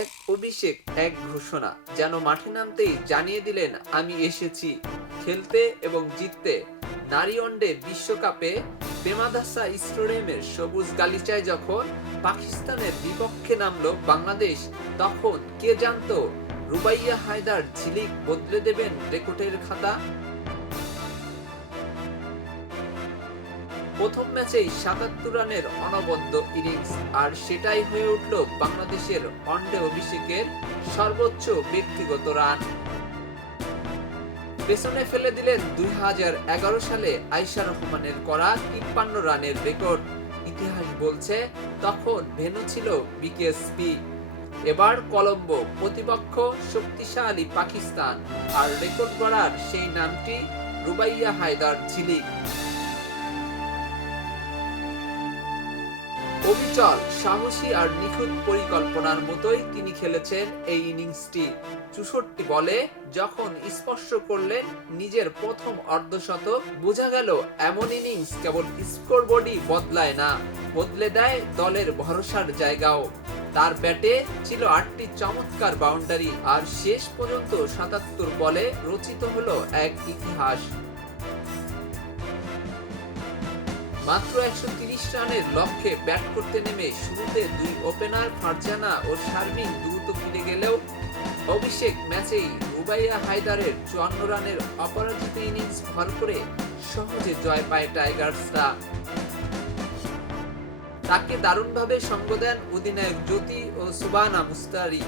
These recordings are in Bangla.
এক অভিষেক, এক ঘোষণা। যেন মাঠে নামতেই জানিয়ে দিলেন, আমি এসেছি। খেলতে এবং জিততে নারী ওয়ানডে বিশ্বকাপে পেমাদাসা স্টেডিয়ামের সবুজ গালিচায় যখন পাকিস্তানের বিপক্ষে নামলো বাংলাদেশ, তখন কে জানতো রুবাইয়া হায়দার ঝিলিক বদলে দেবেন রেকর্ডের খাতা? প্রথম ম্যাচেই সাতাত্তর রানের অনবদ্য ইনিংস, আর সেটাই হয়ে উঠল বাংলাদেশের ওয়ানডে অভিষেকের সর্বোচ্চ ব্যক্তিগত রান। পেছনে ফেলে দিলেন দুই হাজার এগারো সালে আইসা রহমানের করা তিপ্পান্ন রানের রেকর্ড। ইতিহাস বলছে, তখন ভেনু ছিল বিকেএসপি। এবার কলম্বো প্রতিপক্ষ শক্তিশালী পাকিস্তান, আর রেকর্ড গড়ার সেই নামটি রুবাইয়া হায়দার ঝিলিক। অবিচল, সাহসী আর নিখুঁত পরিকল্পনার মতোই তিনি খেলেছেন এই ইনিংসটি। চুষট্টি বলে যখন স্পর্শ করলেন নিজের প্রথম অর্ধশতক, বোঝা গেল এমন ইনিংস কেবল স্কোর বোর্ডই বদলায় না, বদলে দেয় দলের ভরসার জায়গাও। তার ব্যাটে ছিল আটটি চমৎকার বাউন্ডারি আর শেষ পর্যন্ত সাতাত্তর বলে রচিত হলো এক ইতিহাস। মাত্র একশো তিরিশ রানের লক্ষ্যে ব্যাট করতে নেমে শুরুতে দুই ওপেনার ফারজানা ও শারমিন দ্রুত ফিরে গেলেও অভিষেক ম্যাচেই রুবাইয়া হায়দারের চুয়ান্ন রানের অপরাজিত ইনিংস ভর করে সহজে জয় পায় টাইগার্সরা। তাকে দারুণভাবে সঙ্গ দেন অধিনায়ক জ্যোতি ও সুবানা মুস্তারি।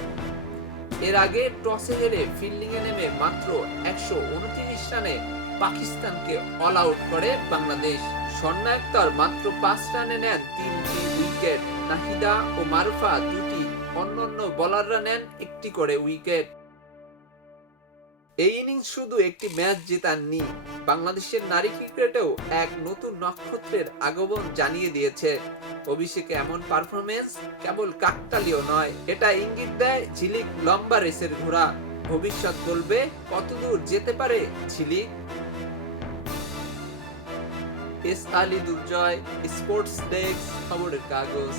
এর আগে টসে হেরে ফিল্ডিংয়ে নেমে মাত্র একশো উনত্রিশ রানে পাকিস্তানকে অল আউট করে বাংলাদেশ। স্বর্ণা আক্তার মাত্র পাঁচ রানে নেন তিনটি উইকেট। নাহিদা ও মারুফা দুটি, অন্যান্য বোলাররা নেন একটি করে উইকেট। এই ইনিংস শুধু একটি ম্যাচ জেতাননি, বাংলাদেশের নারী ক্রিকেটেও এক নতুন নক্ষত্রের আগমন জানিয়ে দিয়েছে। অভিষেকে এমন পারফরমেন্স কেবল কাকতালীয় নয়, এটা ইঙ্গিত দেয় ঝিলিক লম্বা রেসের ঘোড়া। ভবিষ্যৎ বলবে, কতদূর যেতে পারে ঝিলিক? S Ali Durjoy sports desk খবরের কাগজ